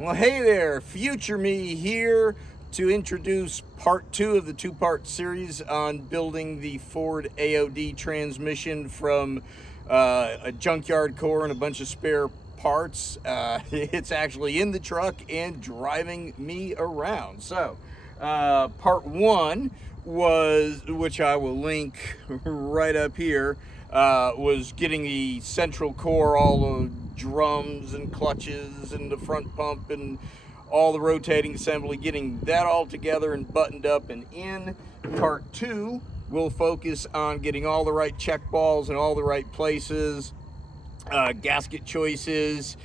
Well, hey there, future me here to introduce part 2 of the two-part series on building the Ford AOD transmission from a junkyard core and a bunch of spare parts. It's actually in the truck and driving me around. So, part 1 was, which I will link right up here, was getting the central core, all the drums and clutches and the front pump and all the rotating assembly, getting that all together and buttoned up and in. Part 2 will focus on getting all the right check balls in all the right places, gasket choices,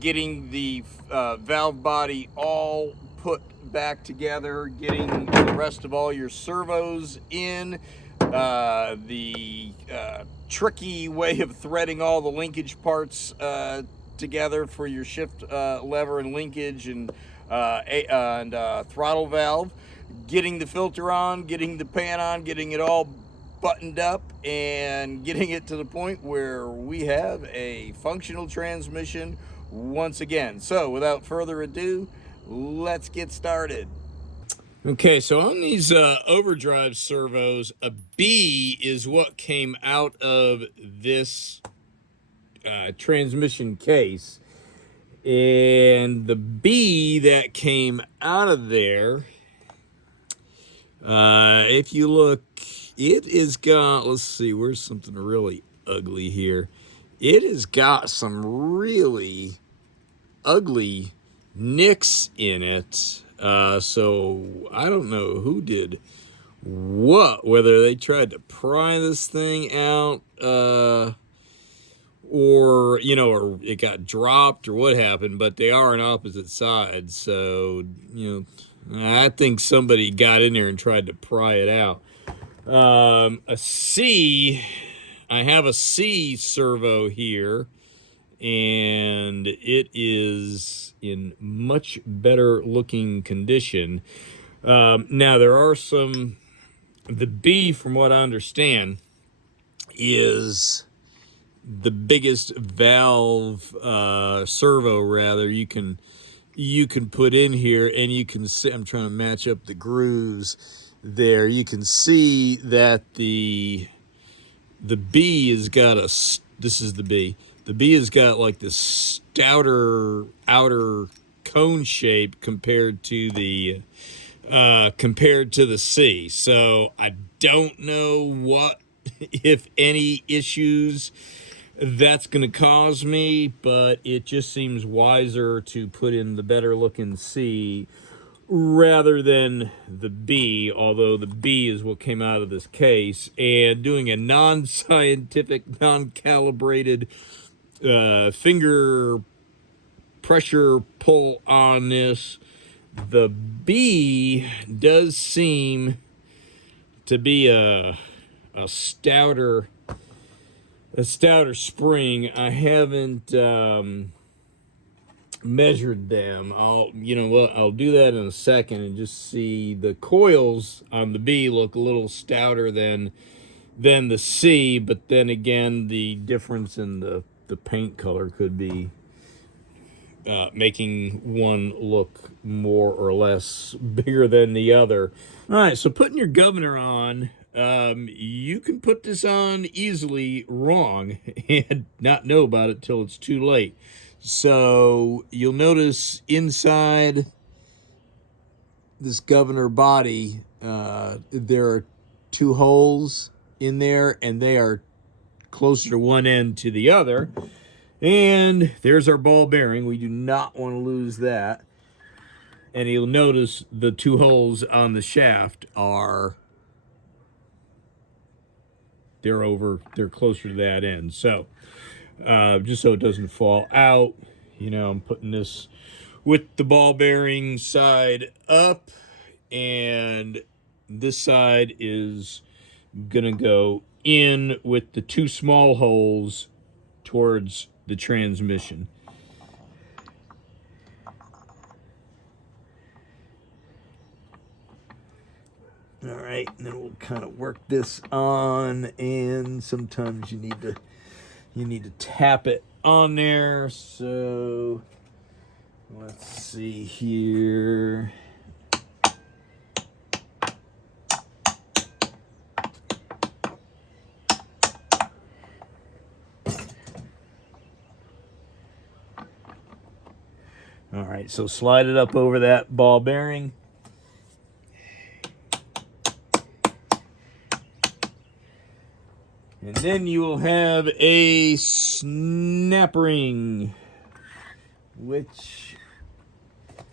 getting the valve body all put back together, getting the rest of all your servos in, the tricky way of threading all the linkage parts together for your shift lever and linkage and throttle valve, getting the filter on, getting the pan on, getting it all buttoned up, and getting it to the point where we have a functional transmission once again. So without further ado, let's get started. Okay, so on these overdrive servos, a B is what came out of this transmission case. And the B that came out of there, if you look, it has got, let's see, where's something really ugly here? It has got some really ugly nicks in it. So I don't know who did what, whether they tried to pry this thing out, or, you know, or it got dropped or what happened, but they are on opposite sides. So, you know, I think somebody got in there and tried to pry it out. A C, I have a C servo here, and it is in much better looking condition. Now there are some, the B, from what I understand, is the biggest valve servo rather you can put in here, and you can see, I'm trying to match up the grooves there. You can see that the B has got a, this is the B. The B has got like this stouter outer cone shape compared to the C. So I don't know what, if any, issues that's going to cause me, but it just seems wiser to put in the better looking C rather than the B, although the B is what came out of this case. And doing a non-scientific, non-calibrated finger pressure pull on this, the B does seem to be a stouter spring. I haven't measured them. I'll do that in a second and just see. The coils on the B look a little stouter than the C, but then again, the difference in the paint color could be making one look more or less bigger than the other. All right, so putting your governor on, you can put this on easily wrong and not know about it till it's too late. So you'll notice inside this governor body, there are two holes in there, and they are closer to one end to the other. And there's our ball bearing. We do not want to lose that. And you'll notice the two holes on the shaft are, they're closer to that end. So just so it doesn't fall out, you know, I'm putting this with the ball bearing side up, and this side is gonna go in with the two small holes towards the transmission. All right, and then we'll kind of work this on, and sometimes you need to tap it on there. So Let's see here. All right, so slide it up over that ball bearing. And then you will have a snap ring, which,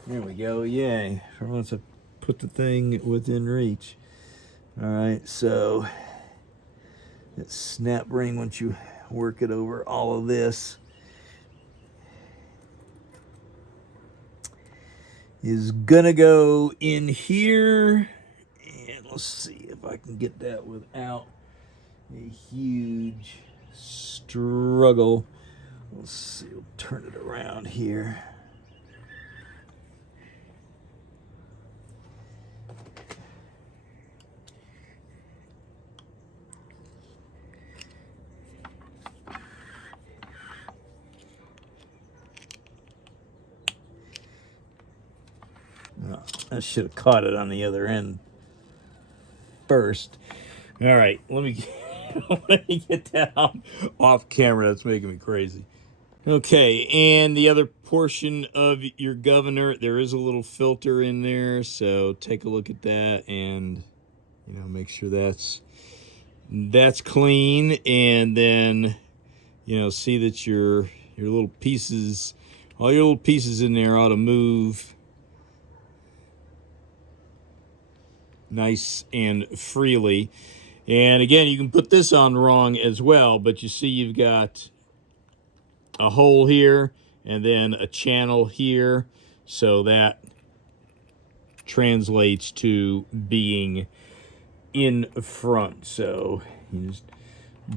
there we go, yay. Once I put the thing within reach. All right, so that snap ring, once you work it over all of this, is gonna go in here. And let's see if I can get that without a huge struggle. Let's see, we'll turn it around here. Oh, I should have caught it on the other end first. All right, let me get that off camera. That's making me crazy. Okay, and the other portion of your governor, there is a little filter in there, so take a look at that and, you know, make sure that's clean, and then, you know, see that your little pieces, all your little pieces in there ought to move nice and freely. And again, you can put this on wrong as well, but you see you've got a hole here and then a channel here, so that translates to being in front. So you just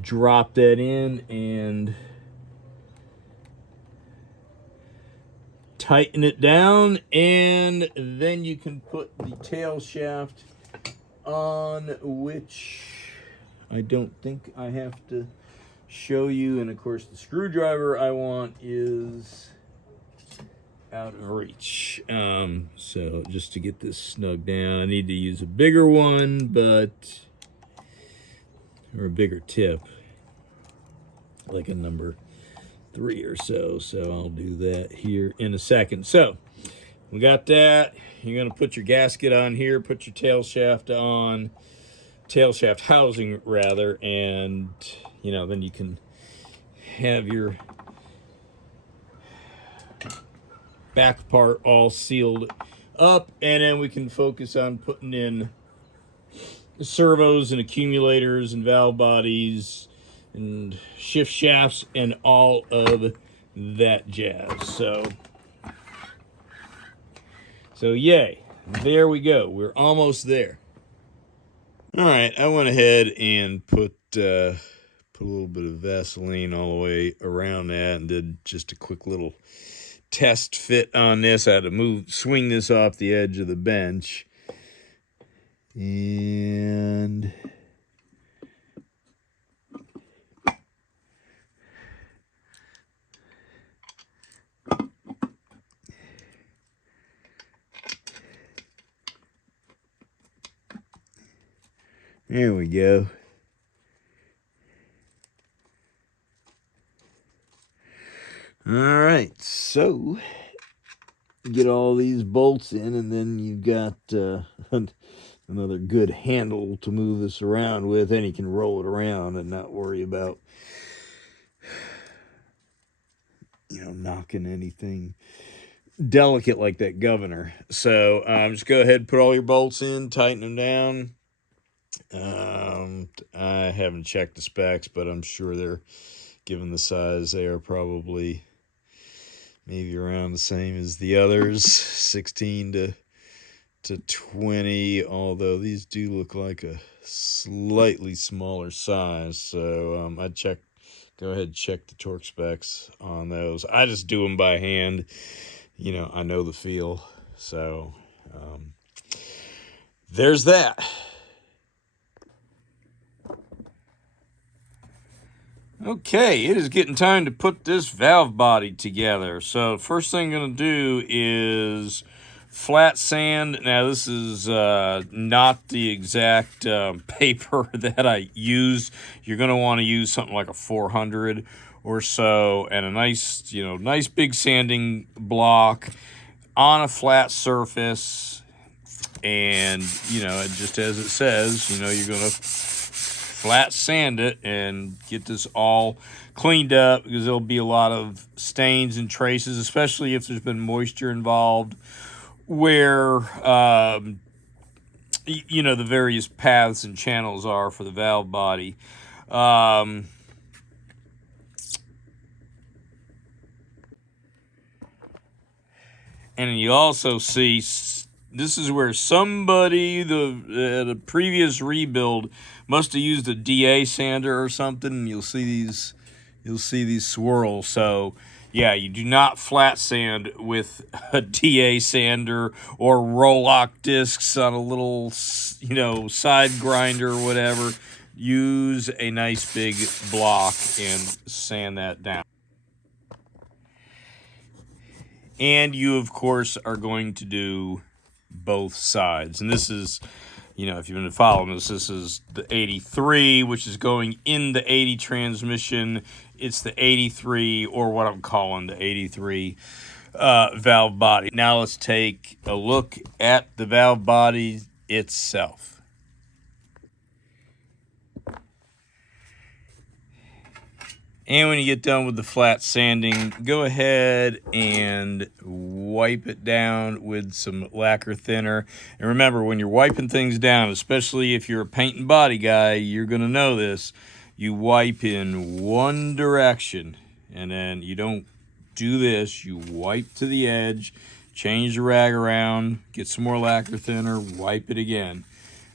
drop that in and tighten it down, and then you can put the tail shaft on, which I don't think I have to show you. And of course the screwdriver I want is out of reach. So just to get this snug down, I need to use a bigger one, or a bigger tip, like a number 3 or so. So I'll do that here in a second. So we got that. You're gonna put your gasket on here, put your tail shaft on, tail shaft housing rather, and you know, then you can have your back part all sealed up, and then we can focus on putting in servos and accumulators and valve bodies and shift shafts and all of that jazz. So yay, there we go. We're almost there. All right, I went ahead and put a little bit of Vaseline all the way around that and did just a quick little test fit on this. I had to swing this off the edge of the bench. And there we go. All right, so get all these bolts in, and then you've got another good handle to move this around with, and you can roll it around and not worry about, you know, knocking anything delicate like that governor. So just go ahead and put all your bolts in, tighten them down. I haven't checked the specs, but I'm sure they're, given the size, they are probably maybe around the same as the others, 16 to 20, although these do look like a slightly smaller size. So I'd go ahead and check the torque specs on those. I just do them by hand. You know, I know the feel. So there's that. Okay, it is getting time to put this valve body together. So first thing I'm going to do is flat sand. Now this is not the exact paper that I use. You're going to want to use something like a 400 or so, and a nice, nice big sanding block on a flat surface. And, just as it says, you're going to flat sand it and get this all cleaned up, because there'll be a lot of stains and traces, especially if there's been moisture involved, where the various paths and channels are for the valve body. And you also see this is where somebody at a previous rebuild must have used a DA sander or something, and you'll see these swirls. So yeah, you do not flat sand with a DA sander or Rolock discs on a little side grinder or whatever. Use a nice big block and sand that down. And you, of course, are going to do both sides. And this is, if you've been following this is the 83, which is going in the 80 transmission. It's the 83, or what I'm calling the 83 valve body. Now let's take a look at the valve body itself. And when you get done with the flat sanding, go ahead and wipe it down with some lacquer thinner. And remember, when you're wiping things down, especially if you're a paint and body guy, you're going to know this. You wipe in one direction, and then you don't do this. You wipe to the edge, change the rag around, get some more lacquer thinner, wipe it again.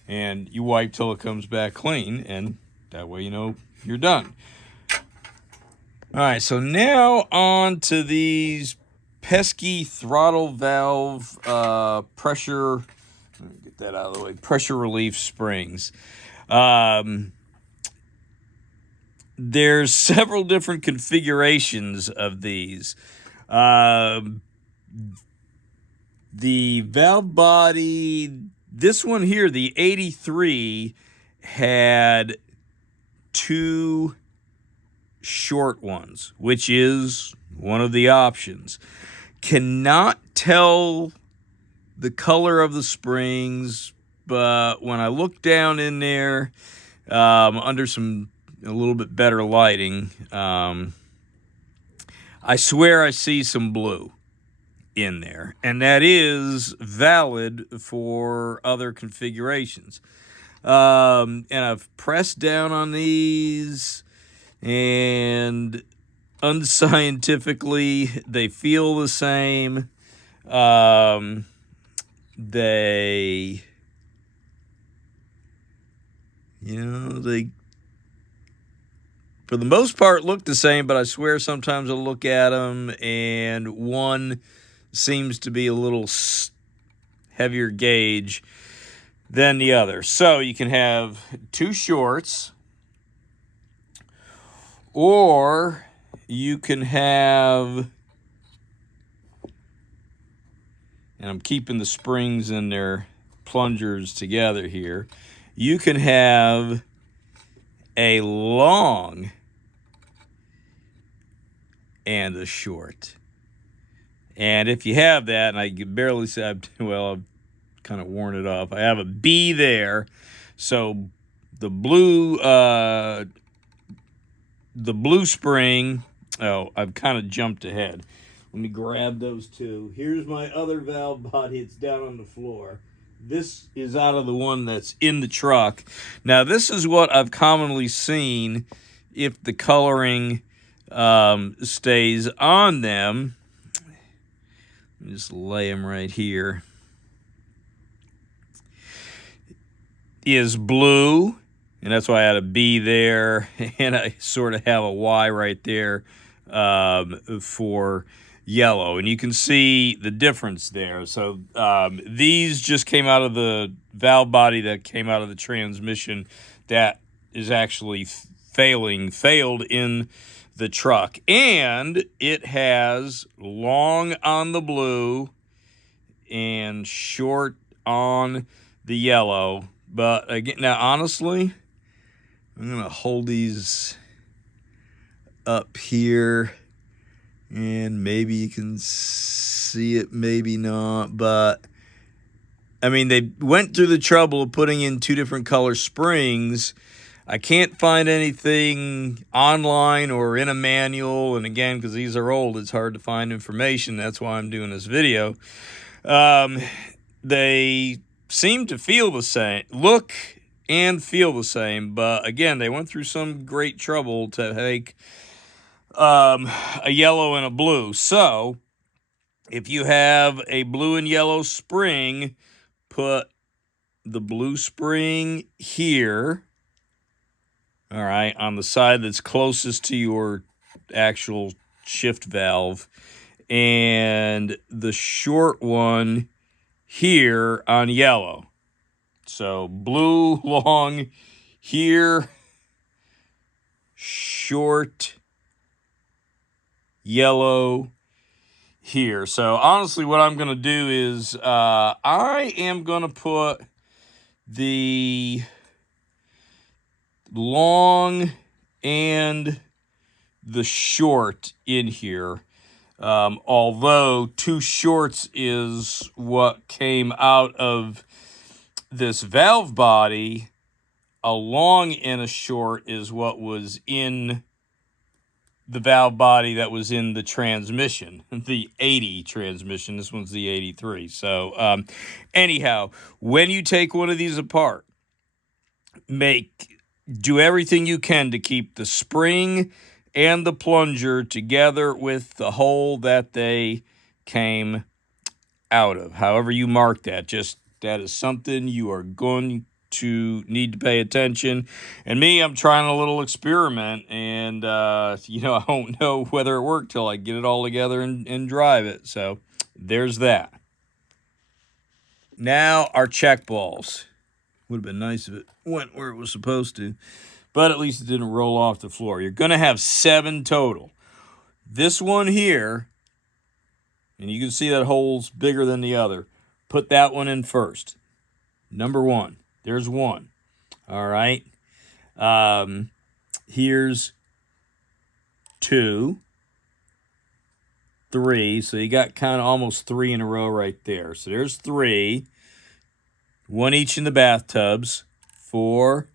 And you wipe till it comes back clean, and that way you're done. All right, so now on to these pesky throttle valve pressure, let me get that out of the way, pressure relief springs. There's several different configurations of these. The valve body, this one here, the 83, had two short ones, which is one of the options. Cannot tell the color of the springs, but when I look down in there under a little bit better lighting, I swear I see some blue in there, and that is valid for other configurations. And I've pressed down on these, and unscientifically, they feel the same. They for the most part look the same, but I swear sometimes I'll look at them and one seems to be a little heavier gauge than the other. So you can have two shorts, or you can have, and I'm keeping the springs and their plungers together here, you can have a long and a short. And if you have that, and I can barely say, I've kind of worn it off. I have a B there, so the blue spring. Oh, I've kind of jumped ahead. Let me grab those two. Here's my other valve body. It's down on the floor. This is out of the one that's in the truck. Now, this is what I've commonly seen if the coloring stays on them. Let me just lay them right here. Is blue, and that's why I had a B there, and I sort of have a Y right there for yellow, and you can see the difference there. So these just came out of the valve body that came out of the transmission that is actually failed in the truck. And it has long on the blue and short on the yellow. But again, now honestly, I'm going to hold these up here and maybe you can see it, maybe not. But I mean, they went through the trouble of putting in two different color springs. I can't find anything online or in a manual. And again, because these are old, it's hard to find information. That's why I'm doing this video. They seem to feel the same, look and feel the same. But again, they went through some great trouble to make a yellow and a blue. So if you have a blue and yellow spring, put the blue spring here, all right, on the side that's closest to your actual shift valve, and the short one here on yellow. So blue long here, short yellow here. So honestly, what I'm going to do is I am going to put the long and the short in here. Although two shorts is what came out of this valve body, a long and a short is what was in the valve body that was in the transmission, the 80 transmission. This one's the 83. So anyhow, when you take one of these apart, do everything you can to keep the spring and the plunger together with the hole that they came out of. However you mark that, that is something you are going to need to pay attention. And me, I'm trying a little experiment, and I don't know whether it worked till I get it all together and drive it. So there's that. Now our check balls. Would have been nice if it went where it was supposed to, but at least it didn't roll off the floor. You're going to have 7 total. This one here, and you can see that hole's bigger than the other. Put that one in first. Number 1. There's 1. All right. Here's 2, 3. So you got kind of almost 3 in a row right there. So there's 3. 1 each in the bathtubs. 4,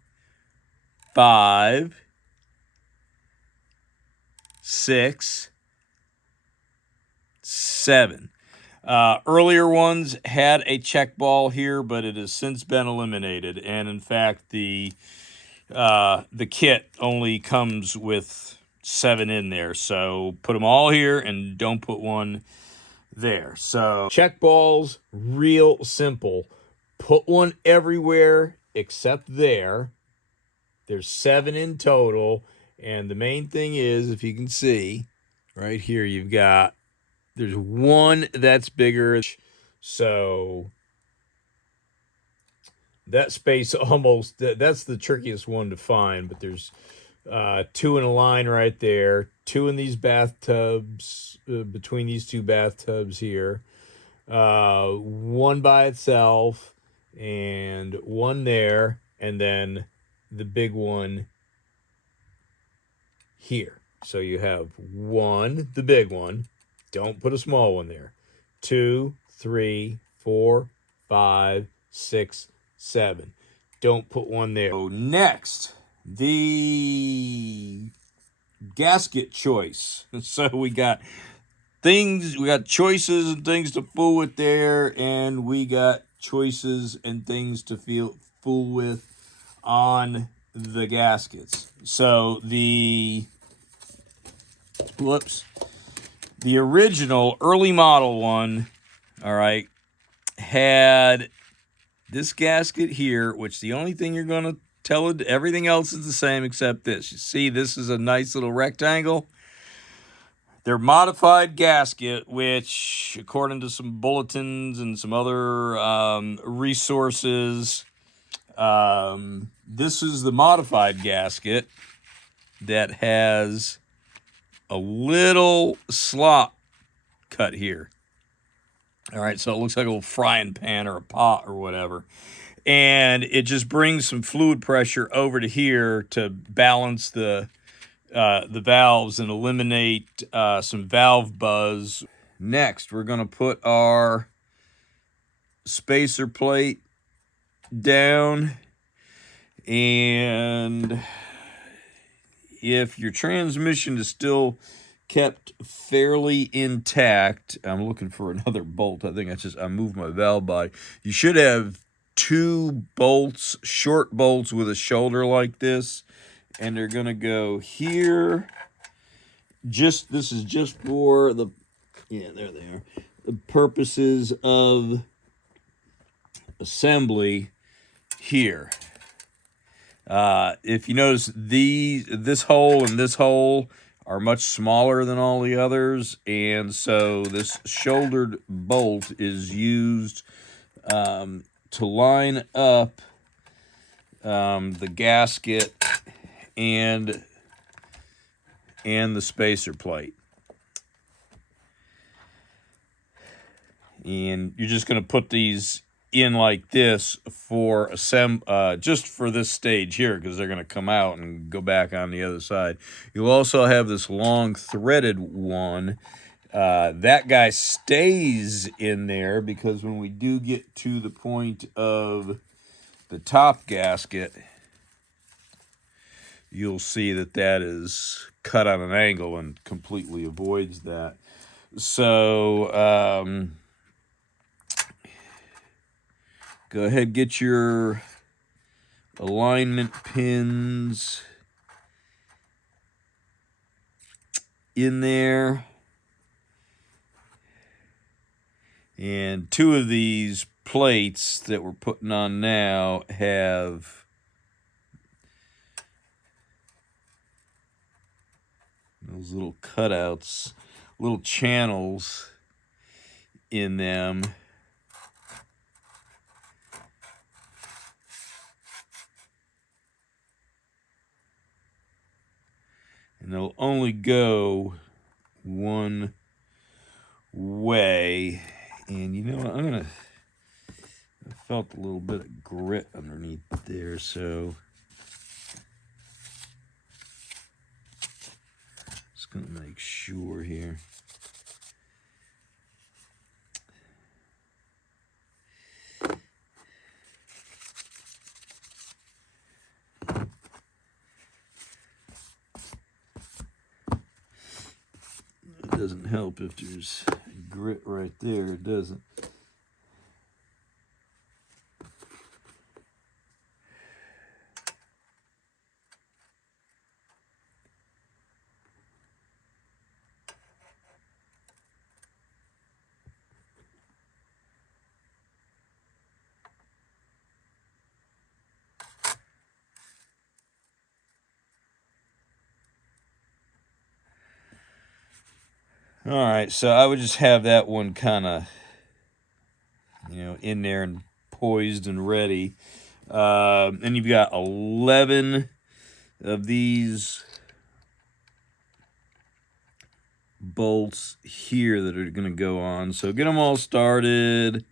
5, 6, 7. Earlier ones had a check ball here, but it has since been eliminated. And in fact, the kit only comes with 7 in there. So put them all here and don't put one there. So check balls, real simple. Put one everywhere except there. There's 7 in total. And the main thing is, if you can see, right here, there's 1 that's bigger. So that space that's the trickiest one to find. But there's 2 in a line right there. 2 in these bathtubs, between these 2 bathtubs here. 1 by itself, and 1 there, and then the big one here. So you have 1, the big one. Don't put a small one there. 2, 3, 4, 5, 6, 7. Don't put one there. So next, the gasket choice. So we got choices and things to fool with there, and we got choices and things to fool with on the gaskets. So the original early model one, all right, had this gasket here, which the only thing you're going to tell it, everything else is the same except this. You see, this is a nice little rectangle. Their modified gasket, which according to some bulletins and some other resources, this is the modified gasket. that has a little slot cut here. All right, so it looks like a little frying pan or a pot or whatever. And it just brings some fluid pressure over to here to balance the valves and eliminate some valve buzz. Next, we're going to put our spacer plate down, and if your transmission is still kept fairly intact, I'm looking for another bolt. I think I moved my valve body. You should have 2 bolts, short bolts with a shoulder like this, and they're gonna go here. This is just for the, there they are, the purposes of assembly here. If you notice, this hole and this hole are much smaller than all the others, and so this shouldered bolt is used to line up the gasket and the spacer plate. And you're just going to put these in like this for just for this stage here, because they're going to come out and go back on the other side. You'll also have this long threaded one. That guy stays in there because when we do get to the point of the top gasket, you'll see that is cut on an angle and completely avoids that. So go ahead, get your alignment pins in there. And 2 of these plates that we're putting on now have those little cutouts, little channels in them. And they'll only go one way. And you know what? I felt a little bit of grit underneath there, so just gonna make sure here. It doesn't help if there's grit right there, it doesn't. All right, so I would just have that one kind of, in there and poised and ready. And you've got 11 of these bolts here that are going to go on. So get them all started.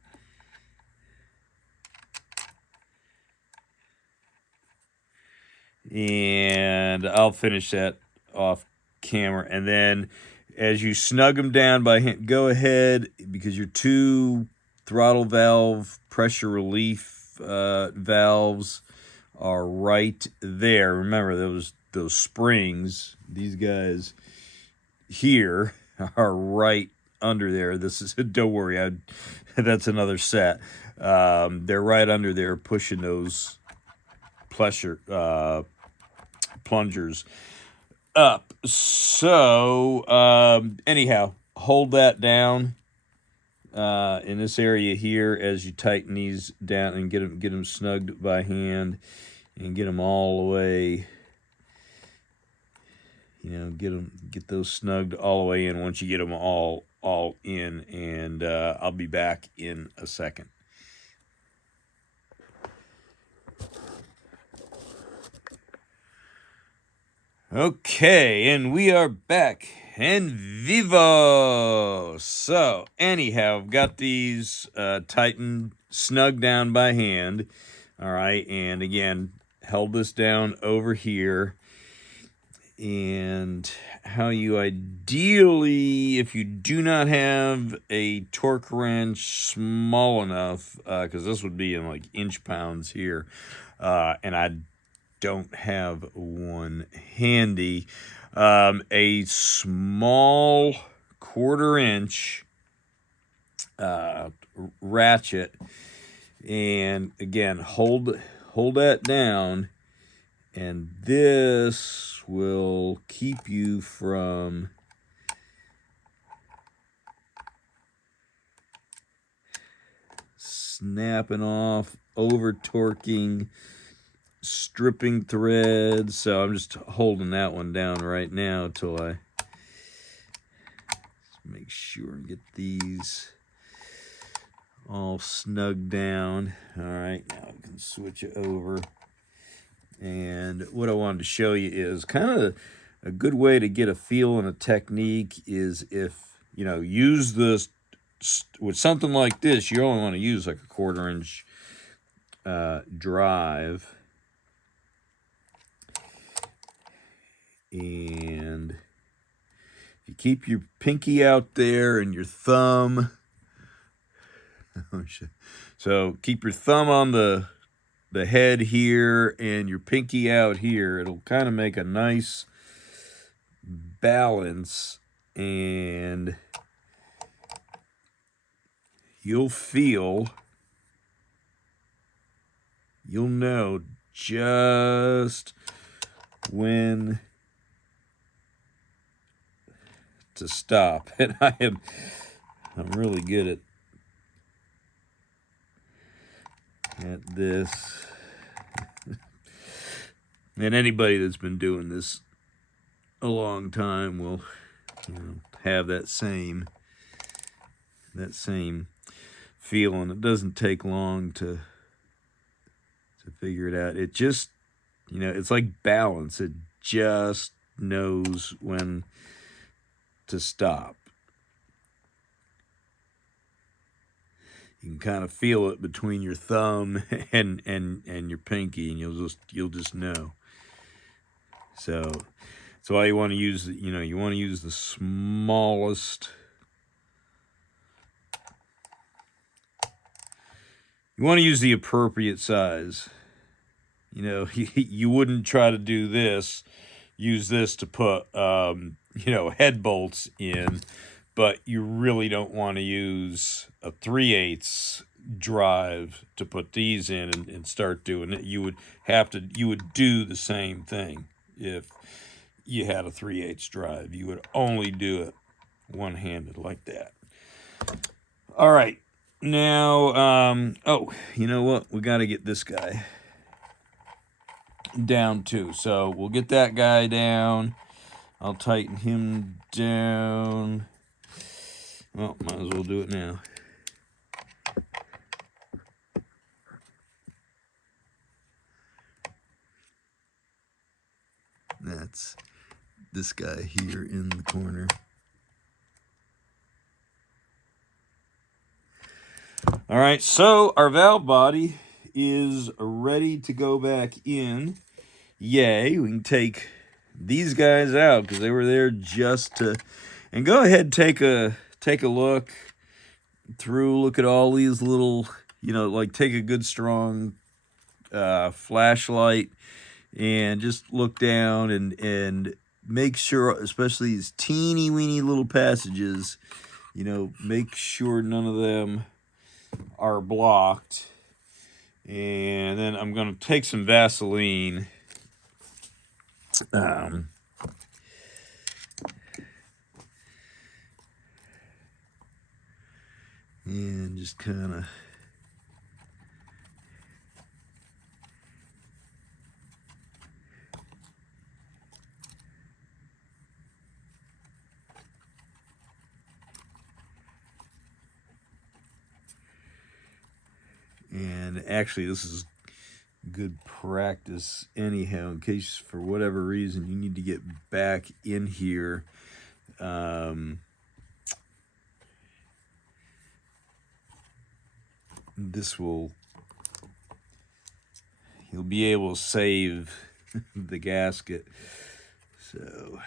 And I'll finish that off camera. And then as you snug them down by hand, go ahead, because your 2 throttle valve pressure relief valves are right there. Remember, those springs, these guys here are right under there. This is, don't worry, that's another set. They're right under there pushing those plungers up. So anyhow, hold that down in this area here as you tighten these down and get them snugged by hand, and get them all the way. Get those snugged all the way in. Once you get them all in, and I'll be back in a second. Okay, and we are back in vivo. So, anyhow, I've got these tightened, snug down by hand. All right, and again, held this down over here. And how you ideally, if you do not have a torque wrench small enough, because this would be in like inch pounds here, and I don't have one handy. A small 1/4 inch ratchet, and again, hold that down, and this will keep you from snapping off, over torquing, stripping threads. So I'm just holding that one down right now until I make sure and get these all snug down. All right, now I can switch it over. And what I wanted to show you is kind of a good way to get a feel and a technique is if, you know, use this with something like this, you only want to use like a 1/4 inch drive. And you keep your pinky out there and your thumb. So keep your thumb on the head here and your pinky out here. It'll kind of make a nice balance, and you'll know just when to stop. And I'm really good at this. And anybody that's been doing this a long time will, you know, have that same feeling. It doesn't take long to figure it out. It just, you know, it's like balance. It just knows when to stop. You can kind of feel it between your thumb and your pinky, and you'll just know. So why you want to use, you know, you want to use the smallest. You want to use the appropriate size. You know, you wouldn't try to do this, use this to put, you know, head bolts in, but you really don't want to use a 3/8 drive to put these in and start doing it. You would do the same thing if you had a 3/8 drive. You would only do it one-handed like that. All right. Now, oh, you know what? We got to get this guy down too. So we'll get that guy down. I'll tighten him down. Well, might as well do it now. That's this guy here in the corner. All right, so our valve body is ready to go back in. Yay, we can take these guys out because they were there just to, and go ahead and take a look through, look at all these little, you know, like take a good strong flashlight and just look down and make sure, especially these teeny weeny little passages, you know, make sure none of them are blocked. And then I'm going to take some Vaseline. And just kind of and actually this is good practice anyhow, in case for whatever reason you need to get back in here. This will, you'll be able to save the gasket. So,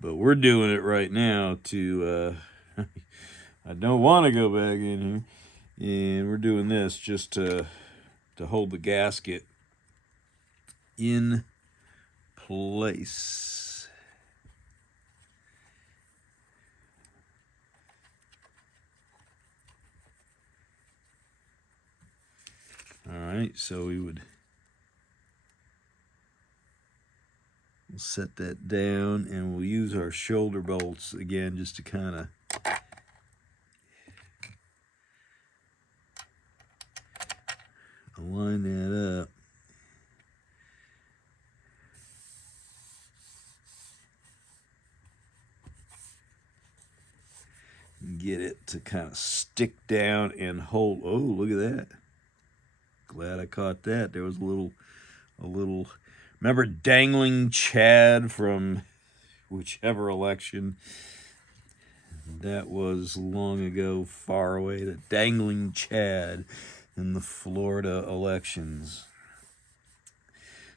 but we're doing it right now to, I don't want to go back in here, and we're doing this just to hold the gasket in place. All right, so we would set that down, and we'll use our shoulder bolts again just to kind of align that up. Get it to kind of stick down and hold. Oh, look at that. Glad I caught that. There was a little, remember Dangling Chad from whichever election? That was long ago, far away. The Dangling Chad in the Florida elections.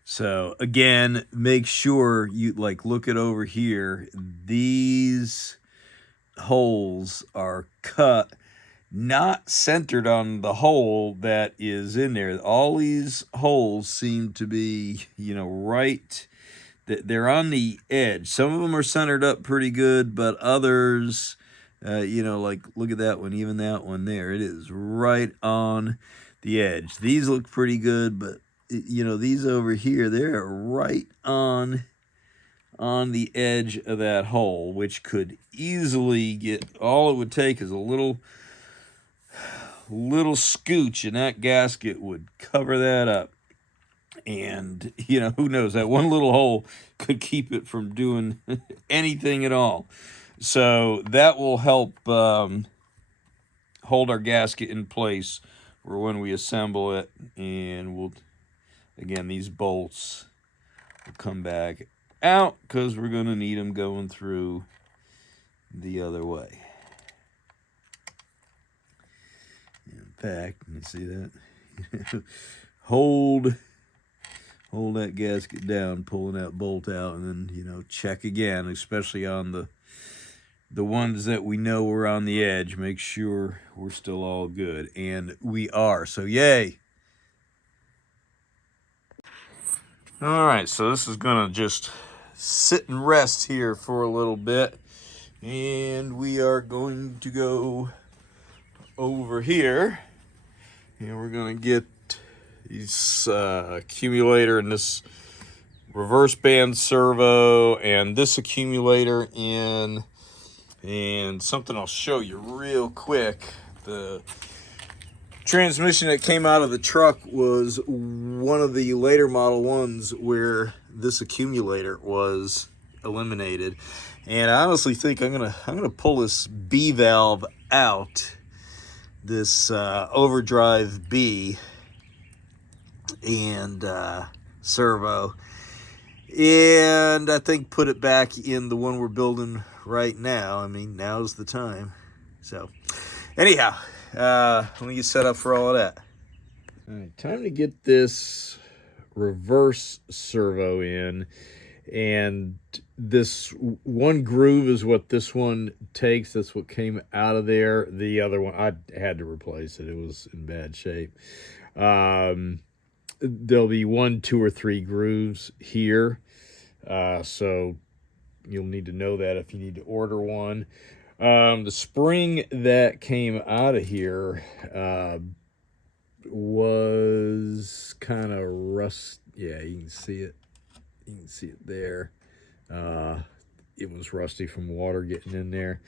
So again, make sure you look it over here. These holes are cut, not centered on the hole that is in there. All these holes seem to be, right, they're on the edge. Some of them are centered up pretty good, but others, look at that one, even that one there. It is right on the edge. These look pretty good, but, these over here, they're right on the edge of that hole, which could easily get, all it would take is a little scooch, and that gasket would cover that up. And, who knows, that one little hole could keep it from doing anything at all. So that will help hold our gasket in place for when we assemble it. And we'll, again, these bolts will come back out because we're going to need them going through the other way. In fact, let me see that. hold that gasket down, pulling that bolt out, and then check again, especially on the ones that we know are on the edge. Make sure we're still all good, and we are. So yay. All right, so this is gonna just sit and rest here for a little bit, and we are going to go over here, and we're gonna get these accumulator and this reverse band servo and this accumulator in, and something I'll show you real quick. The transmission that came out of the truck was one of the later model ones where this accumulator was eliminated, and I honestly think I'm gonna pull this B valve out, this overdrive B and servo, and I think put it back in the one we're building right now. I mean, now's the time. So anyhow, let me get set up for all of that. All right, time to get this reverse servo in, and this one groove is what this one takes. That's what came out of there. The other one, I had to replace it. It was in bad shape. There'll be 1, 2, or 3 grooves here. So you'll need to know that if you need to order one. The spring that came out of here was kind of rust. Yeah, you can see it. You can see it there. It was rusty from water getting in there.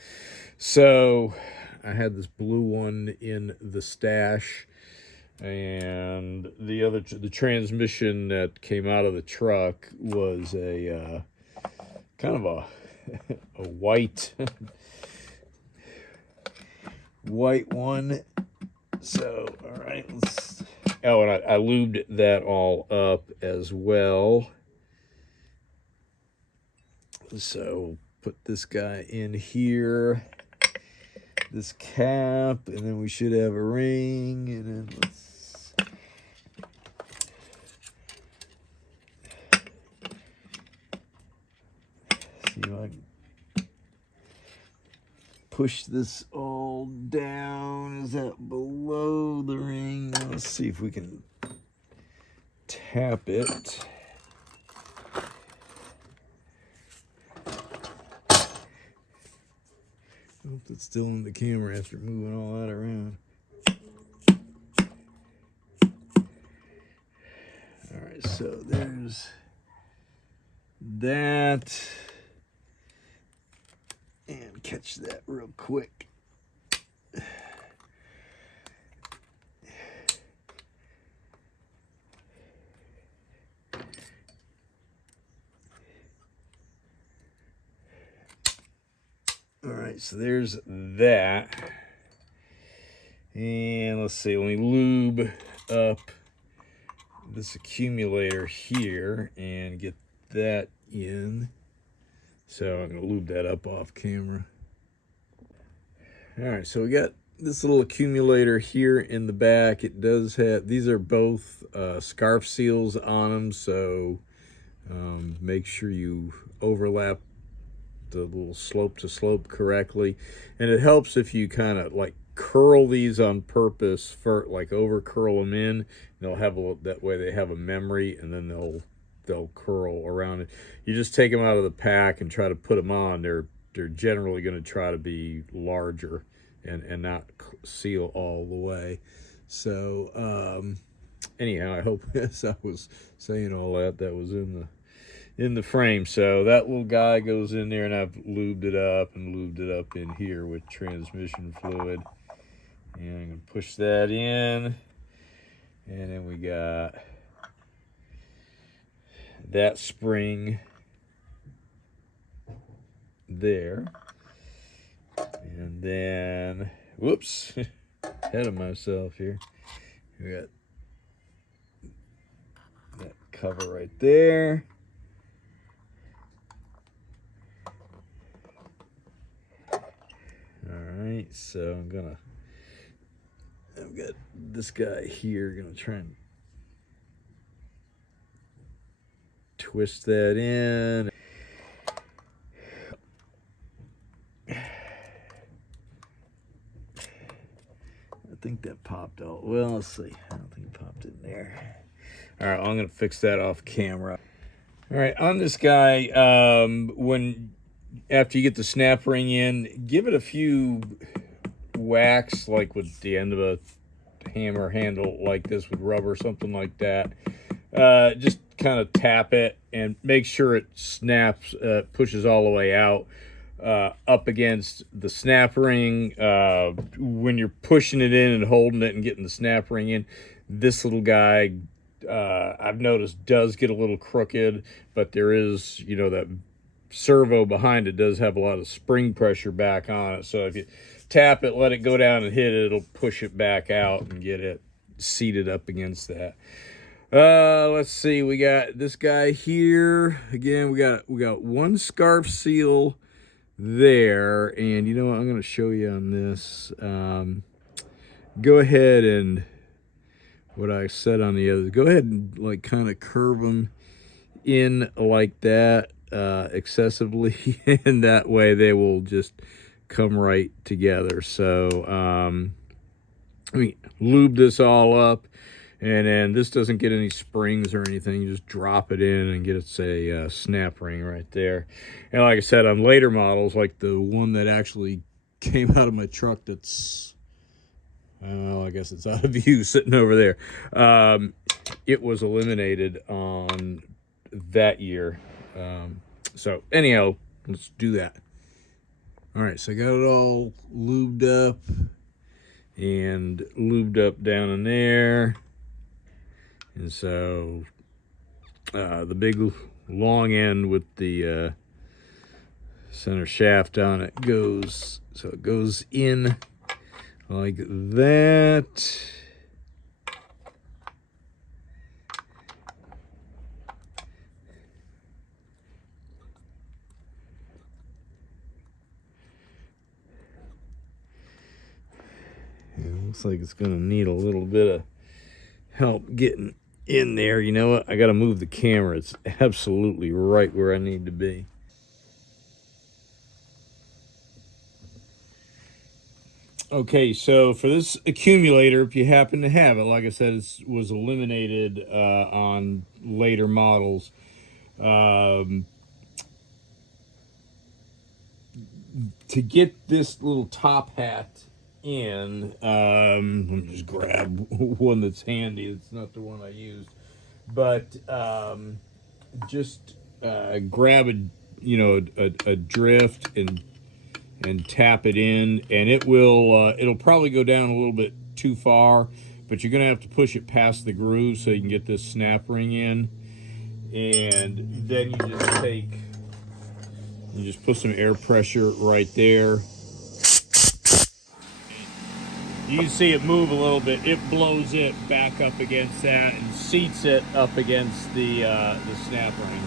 So I had this blue one in the stash, and the transmission that came out of the truck was a kind of a white one. So all right, let's Oh, and I lubed that all up as well. So put this guy in here, this cap, and then we should have a ring, and then let's see if I can push this all down. Is that below the ring? Let's see if we can tap it. Hope it's still in the camera after moving all that around. All right, so there's that. And catch that real quick. All right, so there's that. And let's see, let me lube up this accumulator here and get that in. So I'm gonna lube that up off camera. All right, so we got this little accumulator here in the back. It does have, these are both scarf seals on them, so make sure you overlap the little slope to slope correctly. And it helps if you kind of like curl these on purpose, for like over curl them in. They'll have a, that way they have a memory, and then they'll curl around it. You just take them out of the pack and try to put them on. They're generally going to try to be larger and not seal all the way. So anyhow, I hope, as I was saying all that, that was in the frame. So that little guy goes in there, and I've lubed it up in here with transmission fluid. And I'm going to push that in. And then we got that spring there. And then, whoops, ahead of myself here. We got that cover right there. All right, so I've got this guy here, gonna try and twist that in. I think that popped out. Well, let's see. I don't think it popped in there. All right, I'm gonna fix that off camera. All right, on this guy, after you get the snap ring in, give it a few whacks, like with the end of a hammer handle like this with rubber, something like that. Just kind of tap it and make sure it snaps, pushes all the way out, up against the snap ring. When you're pushing it in and holding it and getting the snap ring in, this little guy, I've noticed, does get a little crooked, but there is, you know, that servo behind it does have a lot of spring pressure back on it. So if you tap it, let it go down and hit it, it'll push it back out and get it seated up against that. Let's see, we got this guy here. Again, we got one scarf seal there, and you know what, I'm going to show you on this. Go ahead and, what I said on the others, go ahead and like kind of curve them in like that, excessively, and that way they will just come right together. So I mean, lube this all up, and then this doesn't get any springs or anything. You just drop it in and get it a snap ring right there. And like I said, on later models, like the one that actually came out of my truck, that's, well, I guess it's out of view, sitting over there, it was eliminated on that year. So anyhow, let's do that. All right, so I got it all lubed up and lubed up down in there. And so the big long end with the center shaft on it goes, so it goes in like that. Looks like it's gonna need a little bit of help getting in there. You know what? I gotta move the camera. It's absolutely right where I need to be. Okay, so for this accumulator, if you happen to have it, like I said, it was eliminated on later models. To get this little top hat in, let me just grab one that's handy. It's not the one I used, but just grab a drift and tap it in, and it will it'll probably go down a little bit too far, but you're gonna have to push it past the groove so you can get this snap ring in, and then you just put some air pressure right there. You can see it move a little bit. It blows it back up against that and seats it up against the snap ring.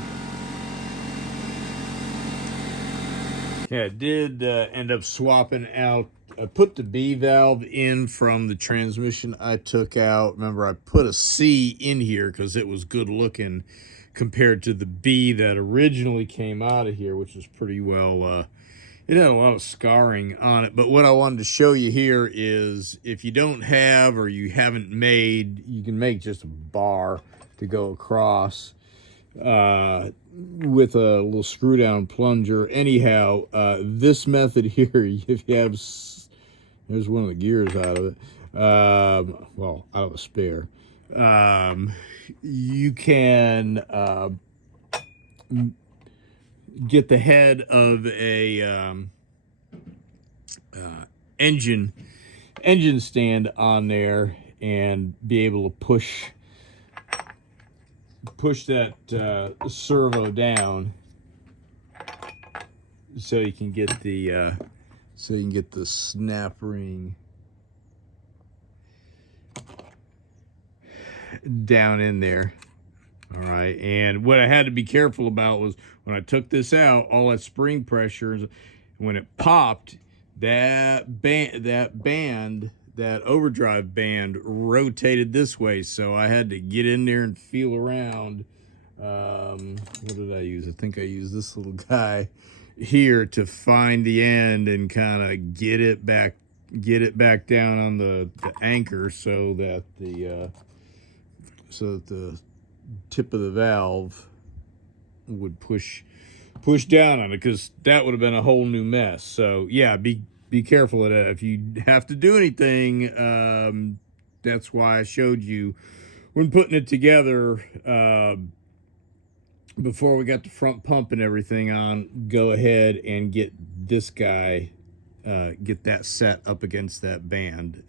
Yeah, it did end up swapping out. I put the B valve in from the transmission I took out. Remember, I put a C in here because it was good looking compared to the B that originally came out of here, which was pretty well, it had a lot of scarring on it. But what I wanted to show you here is if you don't have or you haven't made, you can make just a bar to go across with a little screw down plunger. Anyhow, this method here, if you have, there's one of the gears out of it, well, out of a spare, you can get the head of a engine stand on there and be able to push that servo down so you can get the snap ring down in there. All right, and what I had to be careful about was when I took this out, all that spring pressure, when it popped, that overdrive band rotated this way, so I had to get in there and feel around. What did I use? I think I used this little guy here to find the end and kind of get it back down on the anchor so that the tip of the valve would push down on it, because that would have been a whole new mess. So yeah, be careful of that. If you have to do anything, that's why I showed you when putting it together, before we got the front pump and everything on, go ahead and get this guy, get that set up against that band.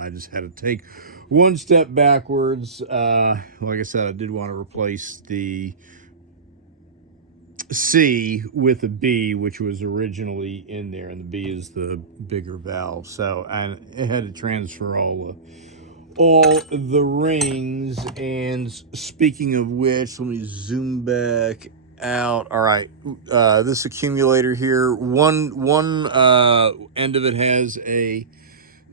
I just had to take one step backwards. Like I said, I did want to replace the C with a B, which was originally in there, and the B is the bigger valve. So I had to transfer all the rings. And speaking of which, let me zoom back out. All right, this accumulator here, one end of it has a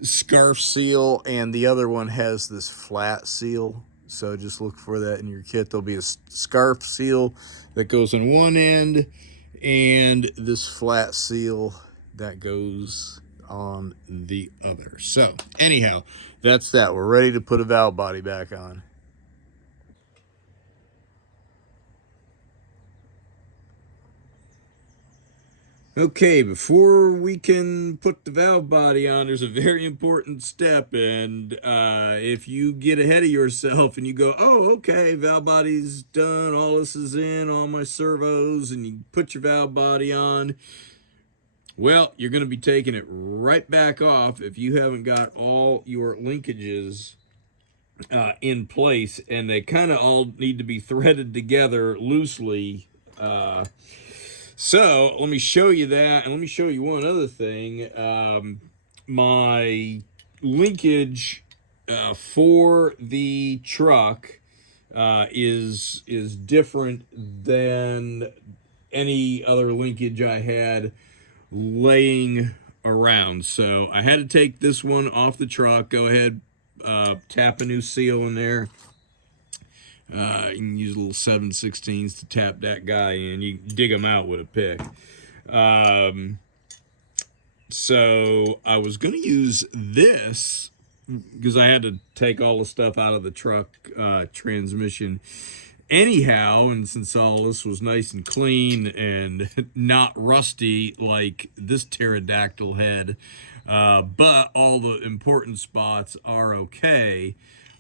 scarf seal and the other one has this flat seal, so just look for that in your kit. There'll be a scarf seal that goes on one end and this flat seal that goes on the other. So anyhow, that's that. We're ready to put a valve body back on. Okay, before we can put the valve body on, there's a very important step, and if you get ahead of yourself and you go, oh, okay, valve body's done, all this is in, all my servos, and you put your valve body on, well, you're going to be taking it right back off if you haven't got all your linkages in place, and they kind of all need to be threaded together loosely. So let me show you that, and let me show you one other thing. My linkage for the truck is different than any other linkage I had laying around. So I had to take this one off the truck. Go ahead, tap a new seal in there. You can use a little 7/16 to tap that guy in. You can dig them out with a pick. So I was going to use this because I had to take all the stuff out of the truck transmission anyhow, and since all this was nice and clean and not rusty like this pterodactyl head, but all the important spots are okay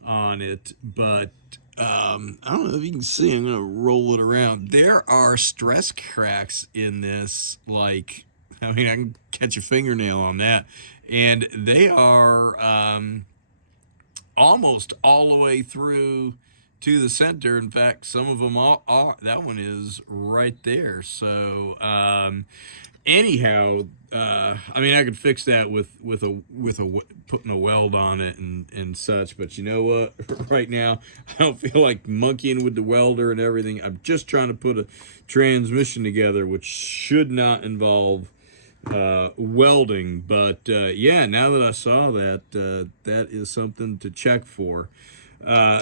on it. But I don't know if you can see, I'm gonna roll it around. There are stress cracks in this, like, I mean, I can catch a fingernail on that, and they are almost all the way through to the center. In fact, some of them are. That one is right there. So anyhow, I mean, I could fix that with putting a weld on it and such. But you know what? Right now, I don't feel like monkeying with the welder and everything. I'm just trying to put a transmission together, which should not involve welding. But yeah, now that I saw that, that is something to check for.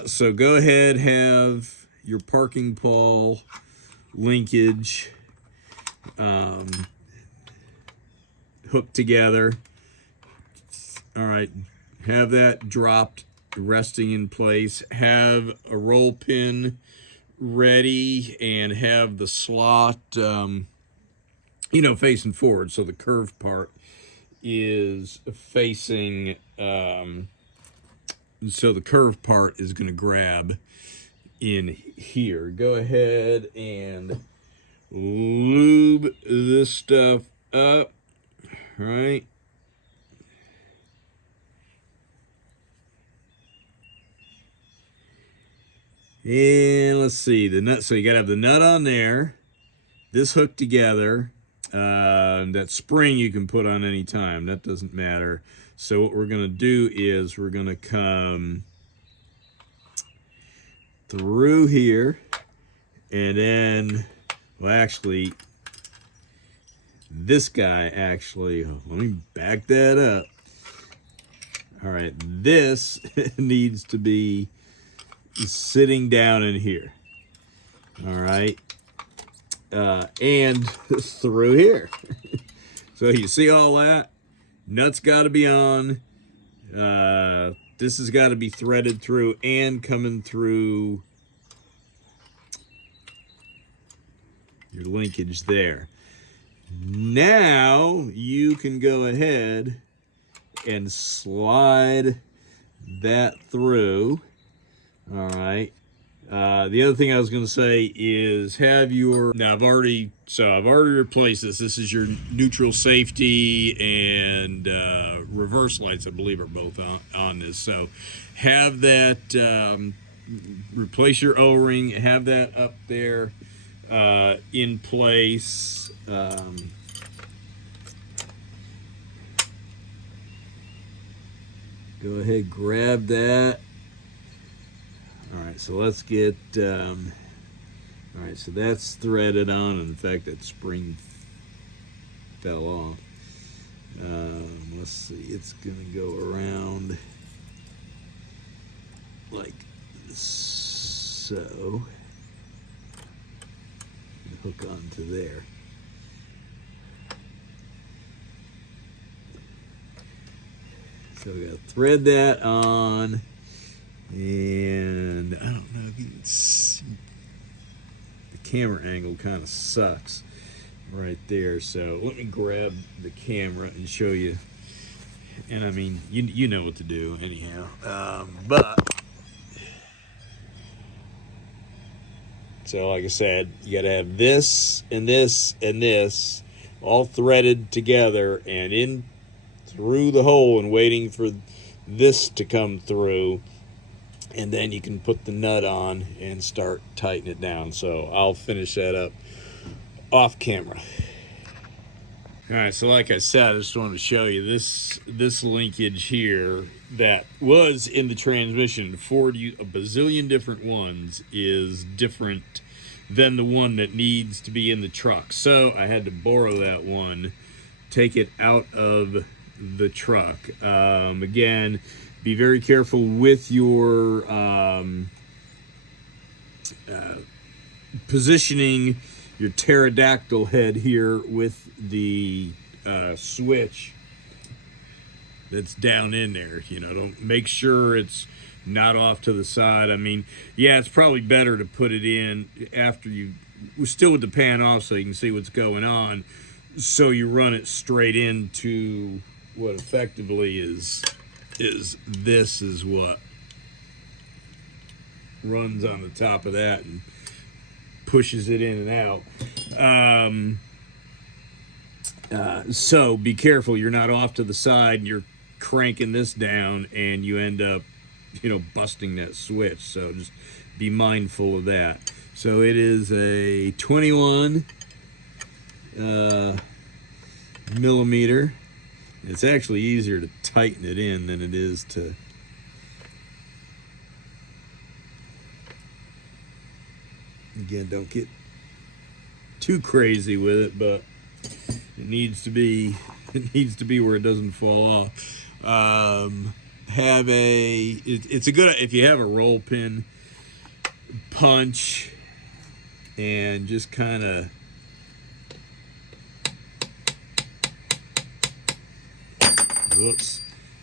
So go ahead, have your parking pawl linkage hooked together. All right, have that dropped, resting in place. Have a roll pin ready and have the slot, you know, facing forward, so the curved part is facing, so the curved part is going to grab in here. Go ahead and lube this stuff up, right? And let's see, the nut. So you got to have the nut on there, this hooked together. That spring you can put on any time, that doesn't matter. So what we're going to do is we're going to come through here, and then, well, actually, this guy actually, let me back that up. All right, this needs to be sitting down in here. All right, and through here. So you see all that? Nuts got to be on. This has got to be threaded through and coming through your linkage there. Now you can go ahead and slide that through. All right. The other thing I was going to say is have your, now I've already replaced this. This is your neutral safety and reverse lights, I believe, are both on this. So have that, replace your O-ring, have that up there in place. Go ahead, grab that. All right, so let's get, all right, so that's threaded on. In fact, that spring fell off. Let's see, it's gonna go around like so. Hook onto there. So we gotta thread that on. And I don't know if you can see, the camera angle kind of sucks right there. So let me grab the camera and show you. And I mean, you know what to do anyhow. But so like I said, you got to have this and this and this all threaded together and in through the hole and waiting for this to come through. And then you can put the nut on and start tightening it down. So I'll finish that up off camera. All right, so like I said, I just wanted to show you this linkage here that was in the transmission. Ford, a bazillion different ones, is different than the one that needs to be in the truck. So I had to borrow that one take it out of the truck. Again, be very careful with your positioning your pterodactyl head here with the switch that's down in there. You know, don't make sure it's not off to the side. I mean, yeah, it's probably better to put it in after you, still with the pan off so you can see what's going on, so you run it straight into what effectively is this is what runs on the top of that and pushes it in and out. So be careful you're not off to the side and you're cranking this down and you end up, you know, busting that switch. So just be mindful of that. So it is a 21 millimeter. It's actually easier to tighten it in than it is to again, don't get too crazy with it, but it needs to be where it doesn't fall off. It's a good, if you have a roll pin punch, and just kind of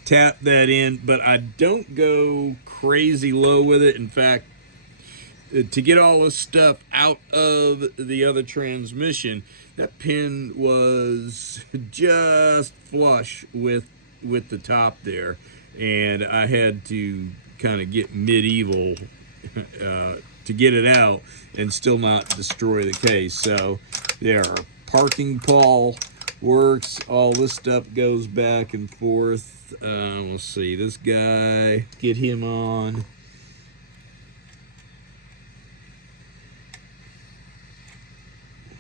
tap that in, but I don't go crazy low with it. In fact, to get all this stuff out of the other transmission, that pin was just flush with the top there, and I had to kind of get medieval to get it out and still not destroy the case. So there, parking pawl works, all this stuff goes back and forth. We'll see, this guy, get him on.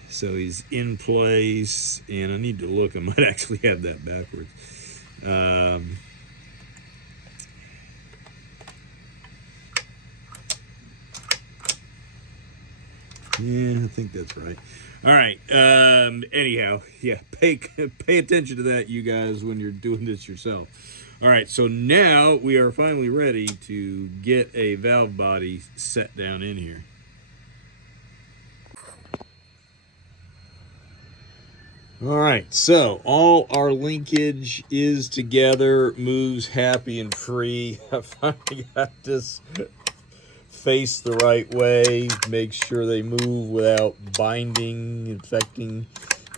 So he's in place, and I need to look, I might actually have that backwards. Yeah, I think that's right. All right. Anyhow, yeah, pay attention to that, you guys, when you're doing this yourself. All right, so now we are finally ready to get a valve body set down in here. All right, so all our linkage is together, moves happy and free. I finally got this face the right way, make sure they move without binding, infecting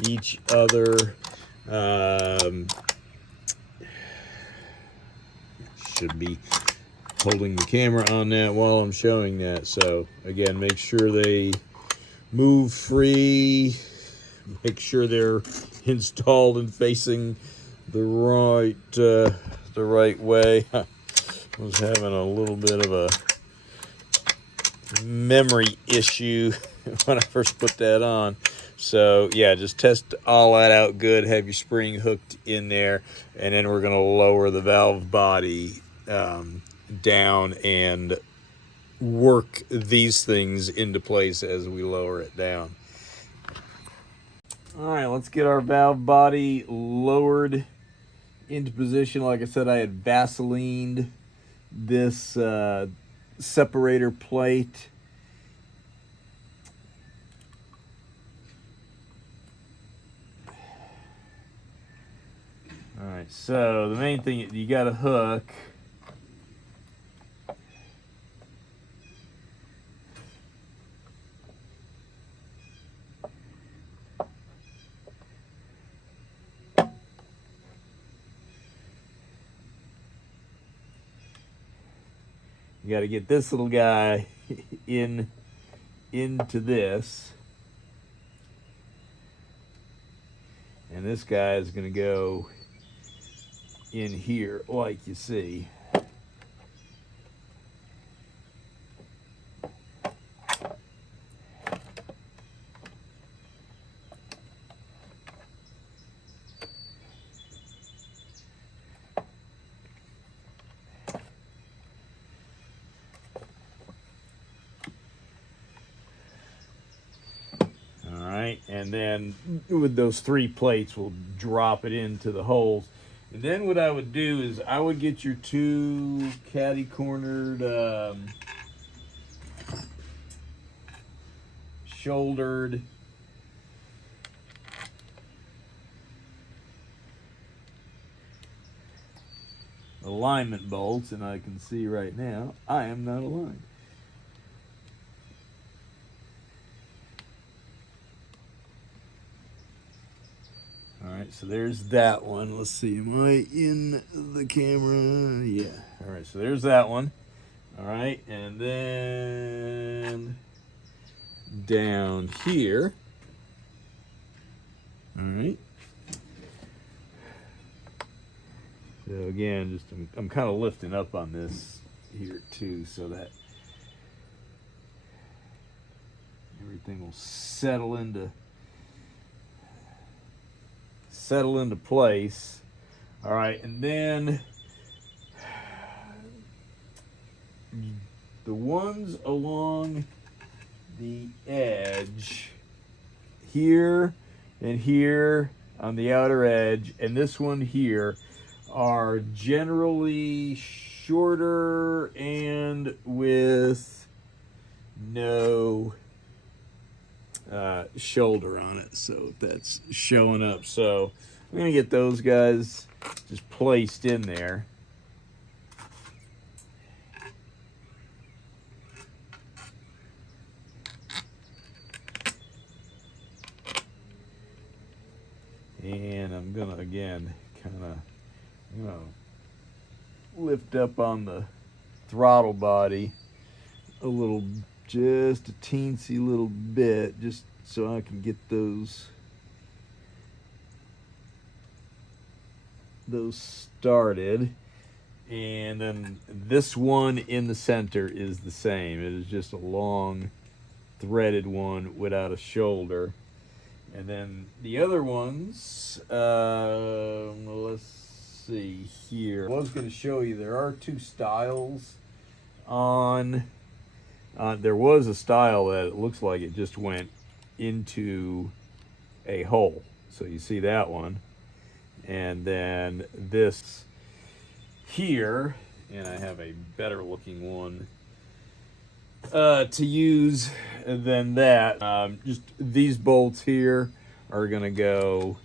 each other. Should be holding the camera on that while I'm showing that. So again, make sure they move free, make sure they're installed and facing the right way. I was having a little bit of a memory issue when I first put that on. So yeah, just test all that out good, have your spring hooked in there, and then we're going to lower the valve body down and work these things into place as we lower it down. All right, let's get our valve body lowered into position. Like I said, I had Vaselined this separator plate. All right, so the main thing, you got a hook. You got to get this little guy into this. And this guy is going to go in here, like you see. And then with those 3 plates, we'll drop it into the holes. And then what I would do is I would get your 2 catty-cornered, shouldered alignment bolts, and I can see right now I am not aligned. Alright, so there's that one. Let's see, am I in the camera? Yeah. Alright, so there's that one. Alright, and then down here. Alright. So again, just I'm kind of lifting up on this here too, so that everything will settle into place. All right, and then the ones along the edge here and here on the outer edge, and this one here, are generally shorter and with no shoulder on it, so that's showing up. So I'm gonna get those guys just placed in there. And I'm gonna again lift up on the throttle body a little, just a teensy little bit, just so I can get those started. And then this one in the center is the same. It is just a long threaded one without a shoulder. And then the other ones, let's see here. I was going to show you, there are 2 styles on, there was a style that it looks like it just went into a hole. So you see that one. And then this here, and I have a better looking one to use than that. Just these bolts here are gonna go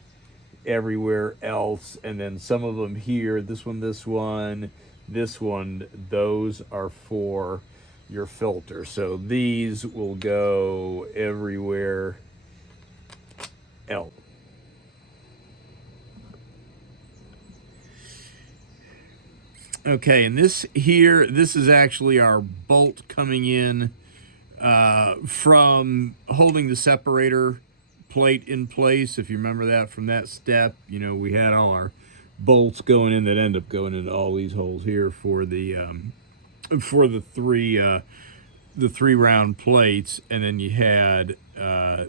everywhere else, and then some of them here, this one, those are for your filter. So these will go everywhere else. Okay, and this here, this is actually our bolt coming in from holding the separator plate in place. If you remember that from that step, you know, we had all our bolts going in that end up going into all these holes here for the 3 round plates. And then you had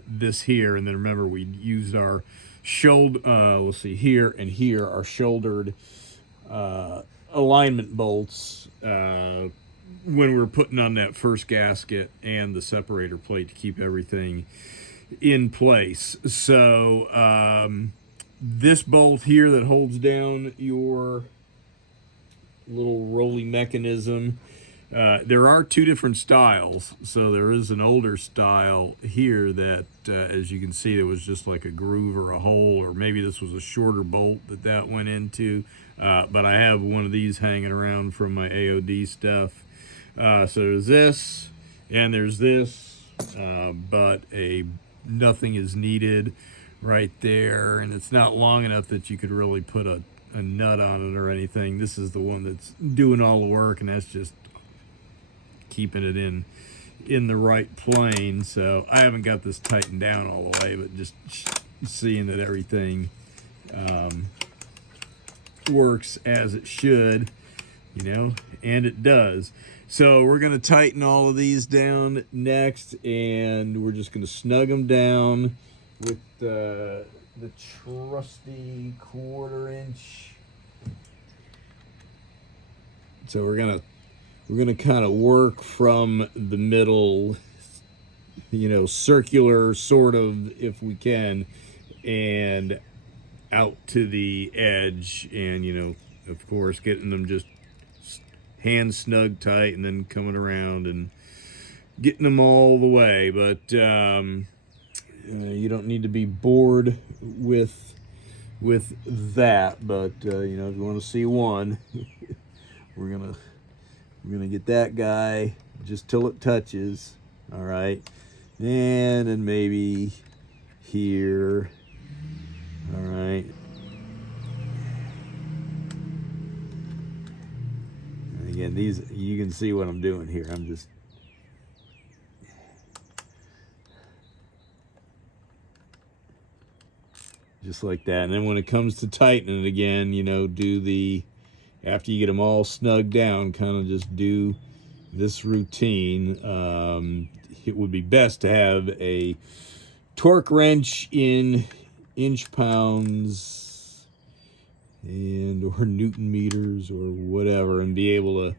this here, and then remember we used our shoulder, let's see, here and here are shouldered alignment bolts when we were putting on that first gasket and the separator plate to keep everything in place. So this bolt here that holds down your little rolling mechanism, there are 2 different styles. So there is an older style here that as you can see, it was just like a groove or a hole, or maybe this was a shorter bolt that went into, but I have one of these hanging around from my AOD stuff. So there's this and there's this, but nothing is needed right there, and it's not long enough that you could really put a nut on it or anything. This is the one that's doing all the work, and that's just keeping it in the right plane. So I haven't got this tightened down all the way, but just seeing that everything works as it should, you know, and it does. So we're going to tighten all of these down next, and we're just going to snug them down with the trusty 1/4 inch. So we're gonna kind of work from the middle you know, circular sort of, if we can, and out to the edge, and, you know, of course, getting them just hand snug tight, and then coming around and getting them all the way. But you don't need to be bored with that. But you know, if you want to see one, we're gonna get that guy just till it touches. All right, and then maybe here. All right. And again, these, you can see what I'm doing here. I'm just like that. And then when it comes to tightening it again, you know, do the, after you get them all snugged down, kind of just do this routine. It would be best to have a torque wrench in inch pounds and or Newton meters or whatever, and be able to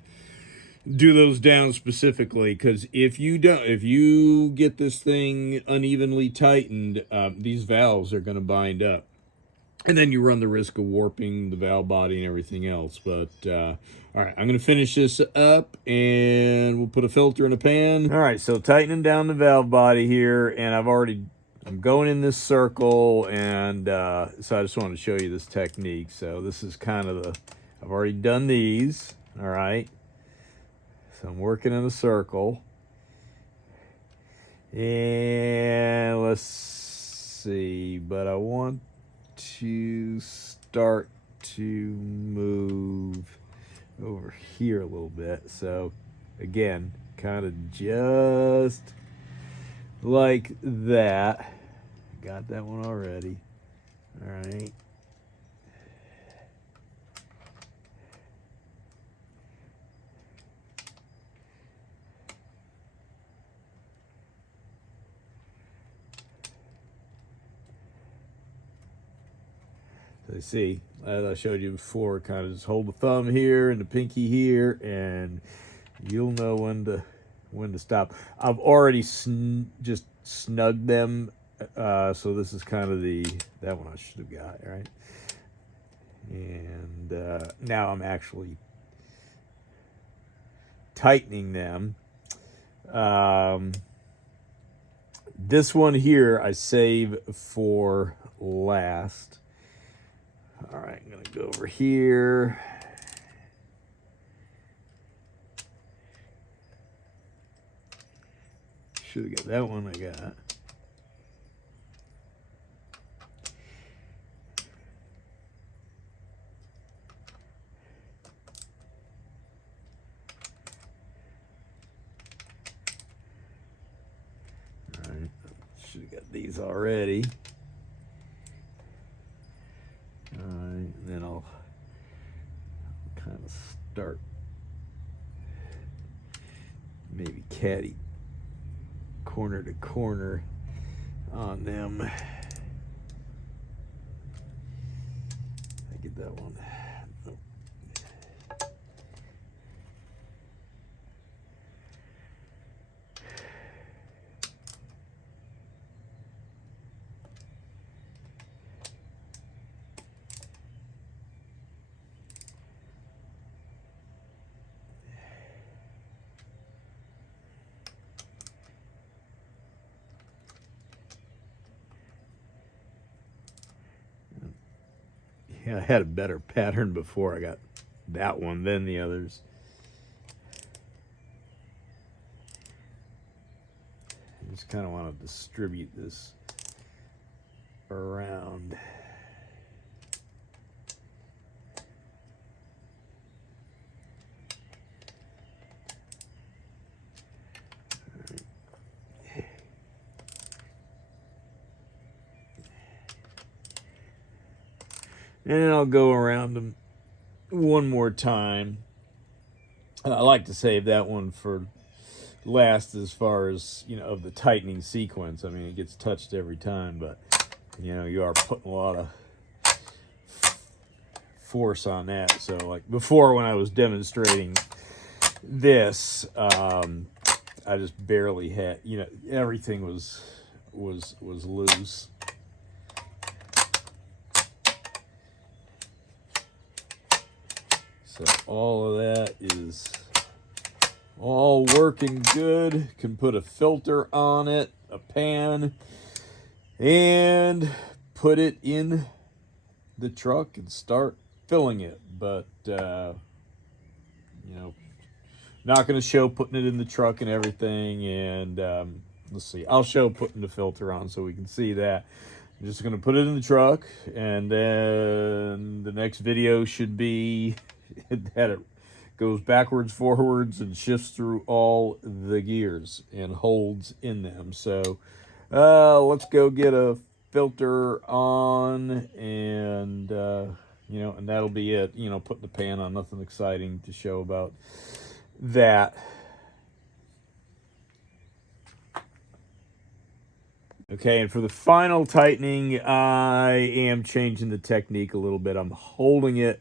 do those down specifically. Because if you don't, if you get this thing unevenly tightened, these valves are going to bind up, and then you run the risk of warping the valve body and everything else. But all right, I'm going to finish this up, and we'll put a filter in a pan. All right, so tightening down the valve body here, and I'm going in this circle, and so I just wanted to show you this technique. So this is kind of the, I've already done these. All right, so I'm working in a circle, and let's see, but I want to start to move over here a little bit. So again, kind of just like that. Got that one already. All right. So you see, as I showed you before, kind of just hold the thumb here and the pinky here, and you'll know when to stop. I've already just snugged them, so this is kind of that one I should have got, right? And now I'm actually tightening them. This one here I save for last. All right, I'm gonna go over here. Should have got that one I got. All right, should have got these already. All right, and then I'll kind of start maybe caddy corner to corner on them. I get that one. Oh. Yeah, I had a better pattern before. I got that one, then the others. I just kind of want to distribute this around. And then I'll go around them one more time. I like to save that one for last, as far as, you know, of the tightening sequence. I mean, it gets touched every time, but, you know, you are putting a lot of force on that. So, like before, when I was demonstrating this, just barely had, you know, everything was loose. So all of that is all working good. Can put a filter on it, a pan, and put it in the truck and start filling it. But you know, not going to show putting it in the truck and everything. And let's see, I'll show putting the filter on so we can see that. I'm just going to put it in the truck, and then the next video should be that it goes backwards, forwards, and shifts through all the gears and holds in them. So let's go get a filter on, and you know, and that'll be it. You know, putting the pan on, nothing exciting to show about that. Okay, and for the final tightening, I am changing the technique a little bit. I'm holding it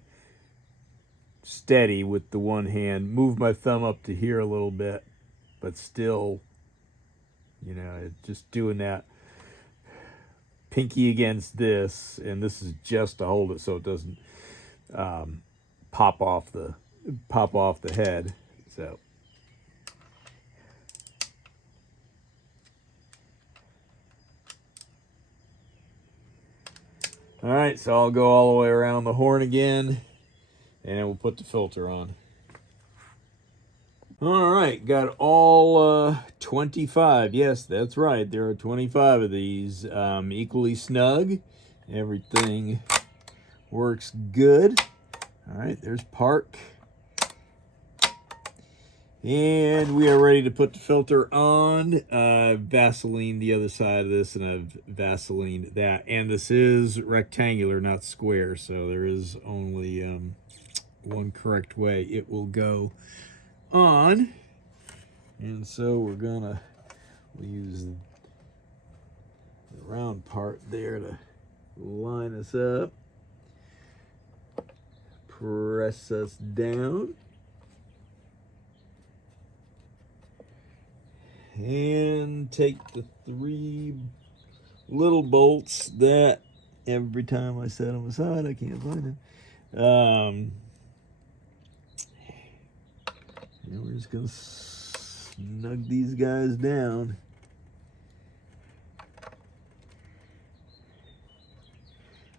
steady with the one hand, move my thumb up to here a little bit, but still, you know, just doing that pinky against this, and this is just to hold it so it doesn't pop off the head. So all right, so I'll go all the way around the horn again, and we'll put the filter on. All right, got all 25. Yes, that's right. There are 25 of these, equally snug. Everything works good. All right, there's park. And we are ready to put the filter on. Vaseline the other side of this, and I've Vaseline that. And this is rectangular, not square, so there is only one correct way it will go on. And so we'll use the round part there to line us up, press us down, and take the 3 little bolts that every time I set them aside, I can't find them. And we're just gonna snug these guys down.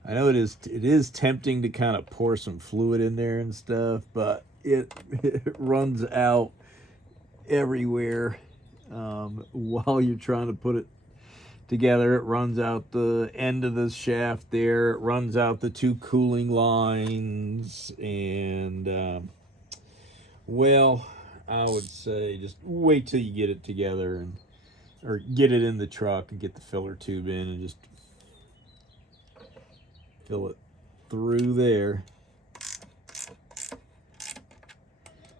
I know it is tempting to kind of pour some fluid in there and stuff, but it runs out everywhere while you're trying to put it together. It runs out the end of the shaft there. It runs out the 2 cooling lines, and well, I would say just wait till you get it together, or get it in the truck and get the filler tube in and just fill it through there.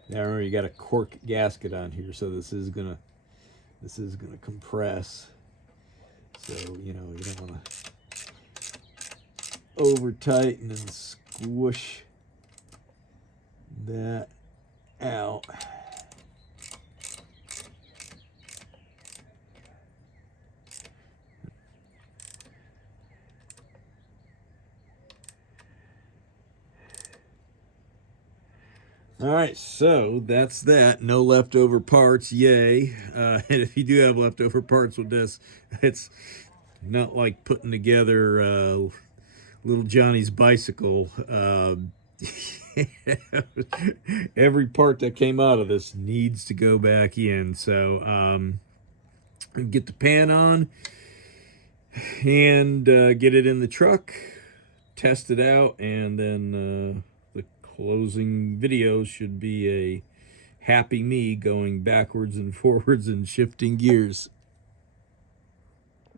Now remember, you got a cork gasket on here, so this is gonna compress. So, you know, you don't want to over tighten and squish that out. All right, so that's that. No leftover parts, yay. And if you do have leftover parts with this, it's not like putting together little Johnny's bicycle. Every part that came out of this needs to go back in. So get the pan on and get it in the truck, test it out, and then the closing video should be a happy me going backwards and forwards and shifting gears.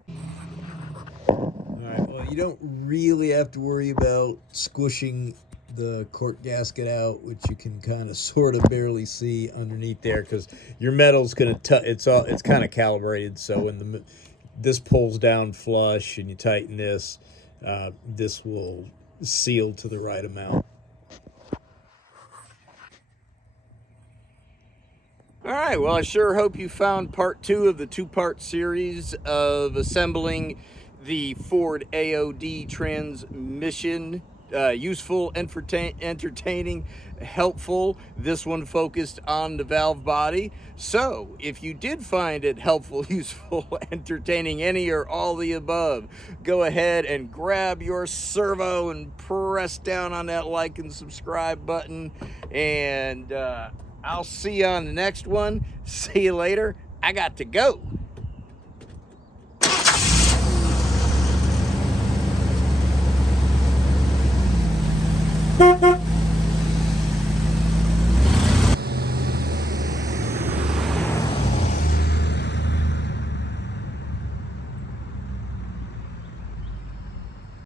All right, well, you don't really have to worry about squishing the cork gasket out, which you can kind of sort of barely see underneath there, because your metal's gonna it's kind of calibrated, so when this pulls down flush and you tighten this, this will seal to the right amount. All right, well, I sure hope you found part 2 of the 2-part series of assembling the Ford AOD transmission useful, entertaining, helpful. This one focused on the valve body. So, if you did find it helpful, useful, entertaining, any or all the above, go ahead and grab your servo and press down on that like and subscribe button. And I'll see you on the next one. See you later. I got to go.